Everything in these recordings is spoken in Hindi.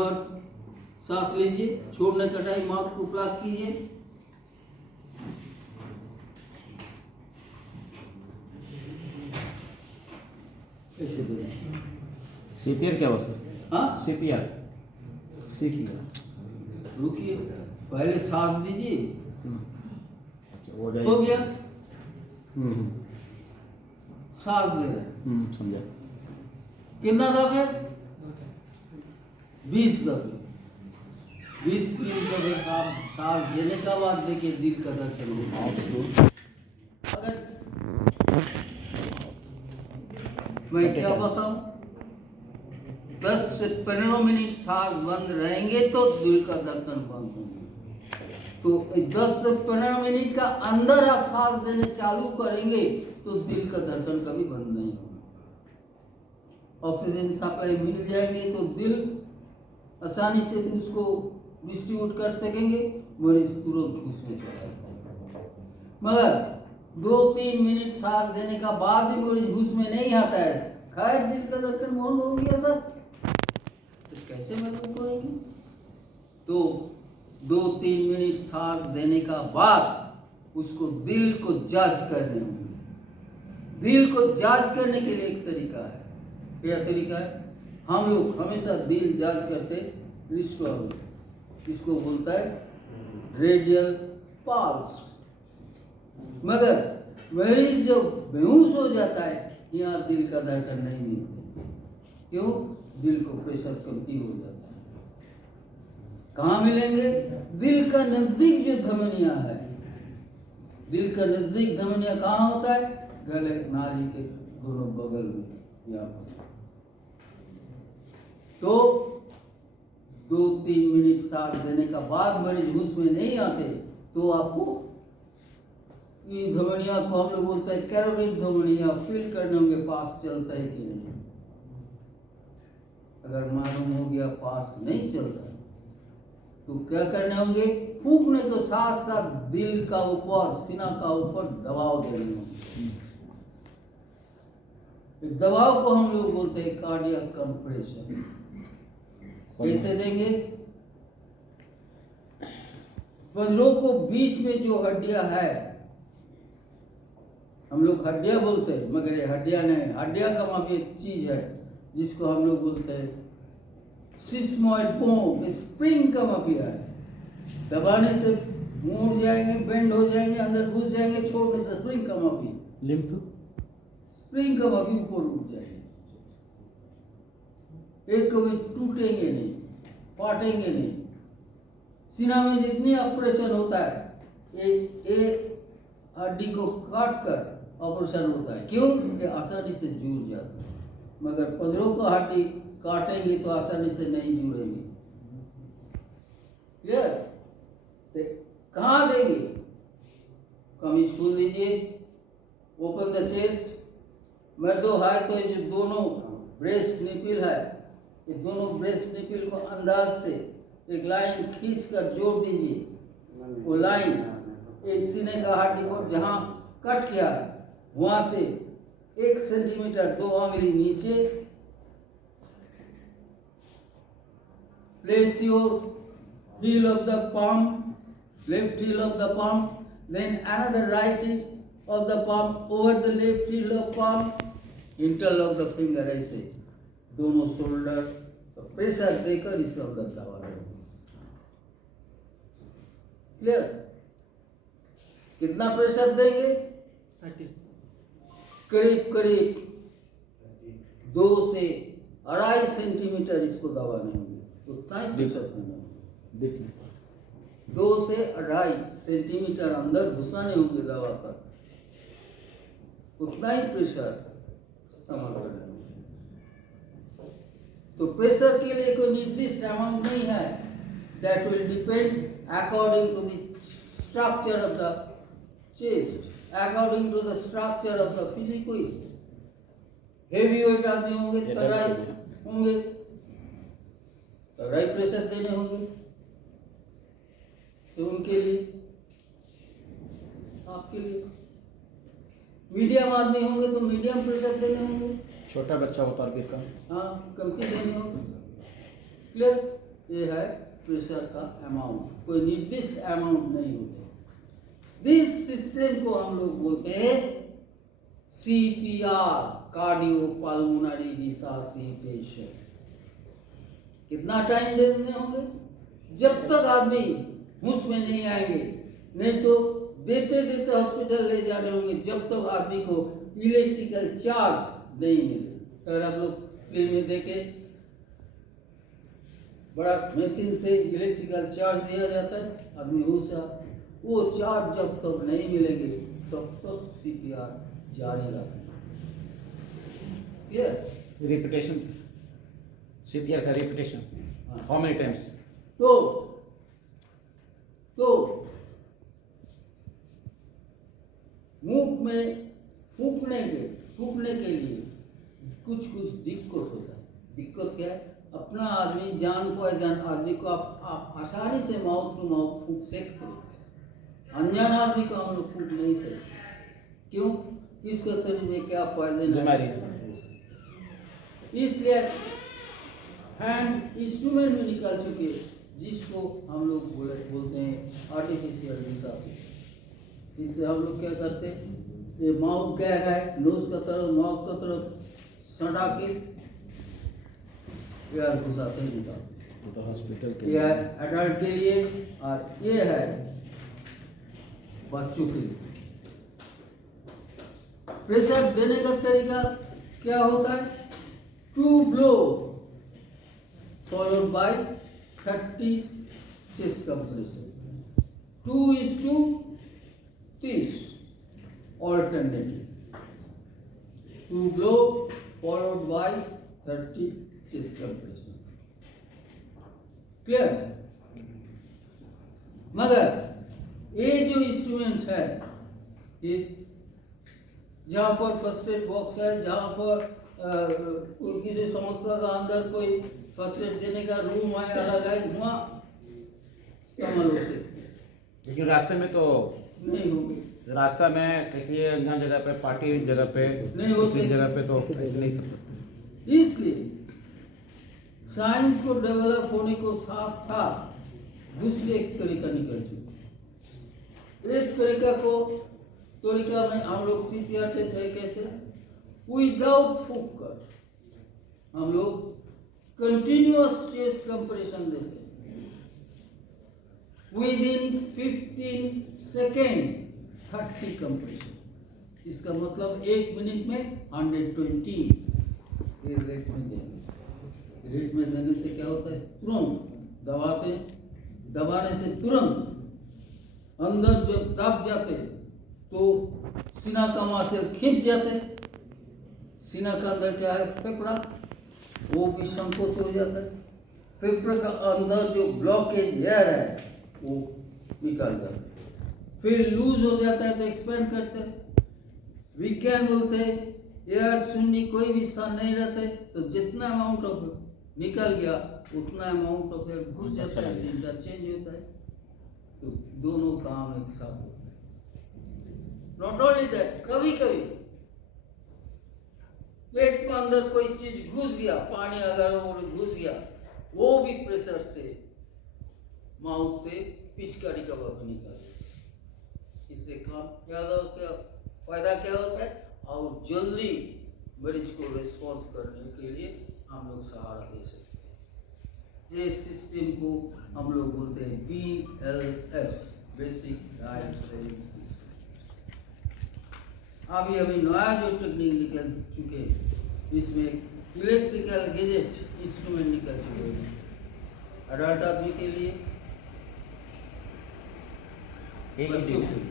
बराबर सांस लीजिए, छोड़ने का टाइम माउथ को प्लग कीजिए। कैसे दे सीपीआर क्या हुआ सर? हाँ सीपीआर रुकिए, पहले सांस दीजिए। अच्छा हो हो गया, हम्म सांस दे रहे हैं। समझा। कितना दफे? 20 दफे। 20-30 दफे आप सांस देने का बाद देखिए दिल का धड़कन होगा। अगर मैं क्या बताऊं, 10 से 15 मिनट सांस बंद रहेंगे तो दिल का धड़कन बंद होगा। तो 10 से 15 मिनट का अंदर आप सांस देने चालू करेंगे तो दिल का धड़कन कभी बंद नहीं होगा। ऑक्सीजन सप्लाई मिल जाएंगे तो दिल आसानी से उसको डिस्ट्रीब्यूट कर सकेंगे, मरीज तुरंत उसमें चला जाएगा। मगर 2-3 मिनट सांस देने का बाद भी मरीज घुस में नहीं आता है, खैर दिल का धड़कन बंद हो गया सर, तो कैसे महसूस करेंगे? तो 2-3 मिनट सांस देने का बाद उसको दिल को जांच करने होंगे। दिल को जांच करने के लिए एक तरीका है। क्या तरीका है? हम लोग हमेशा दिल जांच करते रिस्टोर, इसको बोलता है रेडियल पल्स। मगर मरीज जब बेहोश हो जाता है, यहाँ दिल का धड़कन नहीं मिलता। क्यों? दिल को प्रेशर कमती हो जाता है। कहाँ मिलेंगे? दिल का नजदीक जो धमनियां है, दिल का नजदीक धमनियां कहाँ होता है? गले नाली के दोनों बगल में यहाँ पर। तो 2-3 मिनट सांस देने का बाद मरीज होश में नहीं आते तो आपको ये धमनियां को हम लोग बोलते हैं कैरोटिड धमनियां फील करने होंगे पास चलता है कि नहीं। अगर मालूम हो गया पास नहीं चलता तो क्या करने होंगे? फूंकने के साथ साथ दिल का ऊपर, सीना का ऊपर दबाव देने होंगे। दबाव को हम लोग बोलते हैं कार्डियक कंप्रेशन। कैसे देंगे? वज्रों को बीच में जो हड्डियां है, हम लोग हड्डियां बोलते हैं मगर ये हड्डियां नहीं, हड्डियां का मापी एक चीज है जिसको हम लोग बोलते हैं सिस्मॉइड बोन, स्प्रिंग का मापिया है। दबाने से मुड़ जाएंगे, बेंड हो जाएंगे, अंदर घुस जाएंगे, छोड़ने से स्प्रिंग का मापी, स्प्रिंग का मापी ऊपर उठ जाएंगे। एक कभी टूटेंगे नहीं, फाटेंगे नहीं। सीना में जितनी ऑपरेशन होता है ये हड्डी को काट कर ऑपरेशन होता है। क्यों? ये आसानी से जुड़ जाता है। मगर पजरों को हड्डी काटेंगे तो आसानी से नहीं जुड़ेंगे। क्लियर? तो कहाँ देंगे? कमीज खोल दीजिए, ओपन द चेस्ट। मर्दों है तो ये जो दोनों ब्रेस्ट निपिल है, ये दोनों ब्रेस्ट निपिल को अंदाज से एक लाइन खींच कर जोड़ दीजिए। वो लाइन एक सीने का हड्डी पर जहां कट किया वहां से 1 सेंटीमीटर 2 अंगुली नीचे। Place your heel of the palm, left heel of the palm, then another right heel of the palm over the left heel of palm, interlock the finger ऐसे दोनों शोल्डर तो प्रेशर देकर इस वक्त दबा रहे हैं। क्लियर? कितना प्रेशर देंगे? 30 करीब करीब 2 से 2.5 सेंटीमीटर इसको दबाने होंगे। उतना ही प्रेशर देना, 2 से 2.5 सेंटीमीटर अंदर घुसाने होंगे दवा पर, उतना ही प्रेशर इस्तेमाल करना होगा। तो प्रेशर के लिए कोई निर्दिष्ट अमाउंट नहीं है। That will depends according to the structure of the chest, according to the structure of the physical. Heavy weight आदमी होंगे, तराई होंगे, तराई प्रेशर देने होंगे। तो उनके लिए, आपके लिए मीडियम आदमी होंगे तो मीडियम प्रेशर देने होंगे। छोटा बच्चा होता है किसका? हाँ, कमती देने होंगे। क्लियर? ये है प्रेशर का अमाउंट, कोई निर्दिष्ट अमाउंट नहीं होते। दिस सिस्टम को हम लोग बोलते हैं CPR, कार्डियो पल्मोनरी रिससिटेशन। कितना टाइम देने होंगे? जब तक आदमी होश में नहीं आएंगे, नहीं तो देते देते हॉस्पिटल ले जाने होंगे जब तक आदमी को इलेक्ट्रिकल चार्ज नहीं मिले। अगर आप लोग फिल्म में देखे, बड़ा मशीन से इलेक्ट्रिकल चार्ज दिया जाता है, आदमी होश, वो चार्ज जब तक नहीं मिलेंगे तब तक CPR जारी रखें। क्लियर? रिपीटेशन, CPR का रिपीटेशन हाउ मेनी टाइम्स? तो मुंह में फूंकने के लिए कुछ दिक्कत होता है। दिक्कत क्या है? अपना आदमी जान पहचान आदमी को आप आसानी से माउथ टू माउथ फूंक सकते हैं, अनजान आदमी को हम लोग फूंक नहीं सकते। क्यों? किसके शरीर में क्या पॉइजन बीमारी है, इसलिए हैंड इंस्ट्रूमेंट में निकाल चुके, जिसको हम लोग बोलते हैं आर्टिफिशियल रिससिटेशन। इससे हम लोग क्या करते हैं, ये माउथ गैग है, नोज का तरफ माउथ का तरफ सटा के एयर घुसाते हैं, निकालते। तो हॉस्पिटल के ये है एडल्ट के लिए और ये है बच्चों के लिए। प्रेशर देने का तरीका क्या होता है? 2 blow followed by 30 chest compression. 2:30 alternately. 2 blow followed by 30 chest compression. Clear? मगर ये जो इंस्ट्रूमेंट है, ये जहाँ पर फर्स्ट एड बॉक्स है, जहाँ पर किसी संस्था का अंदर कोई फर्स्ट एड देने का रूम है, अलग है, वहाँ इस्तेमाल हो सकते, लेकिन रास्ते में तो नहीं होगी। रास्ता में किसी अनजान जगह पे, पार्टी जगह पे, नहीं हो किसी सकती। जगह पे तो ऐसे नहीं कर सकते। इसलिए साइंस को डेवलप होने को साथ साथ दूसरे एक तरीका निकल चुका। एक तरीका में हम लोग CPR देते हैं कैसे? विदाउट फूक कर हम लोग कंटिन्यूअस चेस्ट कंप्रेशन देते हैं। With in 15 second 30 compression. इसका मतलब 1 मिनट में 120 ये रेट में देंगे। रेट में देने से क्या होता है? तुरंत दबाने से तुरंत अंदर जब दब जाते तो सीना का मांसल खींच जाते। सीना का अंदर क्या है? फेफड़ा, वो भी संकोच हो जाता है। फेफड़े का अंदर जो ब्लॉकेज एयर है वो निकाल जाता है। फिर लूज हो जाता है तो एक्सपेंड करते हैं। विज्ञान बोलते हैं एयर शून्य कोई भी स्थान नहीं रहते, तो जितना अमाउंट ऑफ निकल गया उतना अमाउंट ऑफ एयर घुस जाता है, इंटरचेंज होता है, तो दोनों काम एक साथ होते हैं। नॉट ओनली दैट, कभी कभी पेट के अंदर कोई चीज घुस गया, पानी अगर घुस गया, वो भी प्रेशर से माउथ से पिचकारी का भाप निकाल। इससे काम क्या फायदा क्या होता है? और जल्दी मरीज को रिस्पॉन्स करने के लिए हम लोग सहारा दे सकते हैं। ये सिस्टम को हम लोग बोलते हैं BLS, basic life saving system. अभी नया जो टेक्निक निकल चुके हैं, इसमें इलेक्ट्रिकल गैजेट इंस्ट्रूमेंट निकल चुके हैं अडल्ट आदमी के लिए, बच्चों के लिए।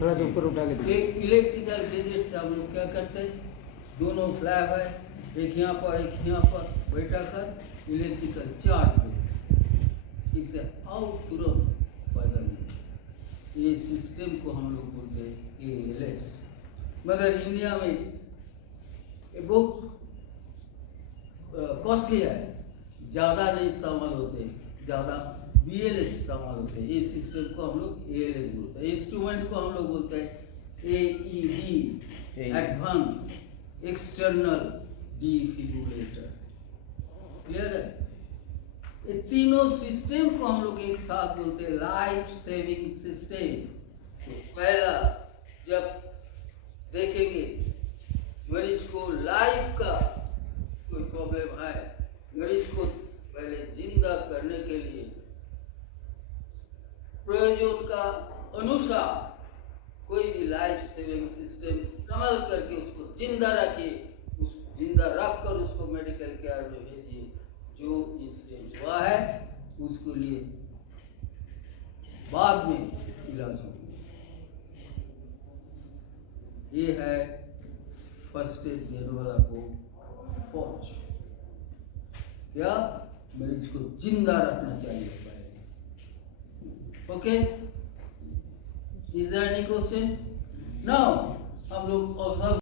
थोड़ा सा ऊपर उठा के एक इलेक्ट्रिकल गैजेट से हम लोग क्या करते हैं, दोनों फ्लैप है, एक यहाँ पर एक यहाँ पर बैठा कर इलेक्ट्रिकल चार्ज देते, इससे आउट तुरंत फायदा मिलता। ये सिस्टम को हम लोग बोलते हैं ALS। मगर इंडिया में ये बहुत कॉस्टली है, ज़्यादा नहीं इस्तेमाल होते, ज़्यादा BLS इस्तेमाल होते हैं। इस सिस्टम को हम लोग ALS बोलते हैं। इंस्ट्रूमेंट को हम लोग बोलते हैं AED, advance external defibrillator. Clear है? ये तीनों सिस्टम को हम लोग एक साथ बोलते हैं लाइफ सेविंग सिस्टम। तो पहला जब देखेंगे मरीज को लाइफ का कोई प्रॉब्लम है, मरीज को पहले जिंदा करने के लिए प्रयोजन का अनुसार कोई भी लाइफ सेविंग सिस्टम इस्तेमाल करके उसको जिंदा रखिए, उस जिंदा रखकर उसको मेडिकल केयर में भेजिए। जो इंसिडेंट हुआ है उसको लिए बाद में इलाज होगा। ये है फर्स्ट एड देने वाला को फौज, या मरीज को जिंदा रखना चाहिए पहले। Okay, is there any question? Now हम लोग ऑब्जर्व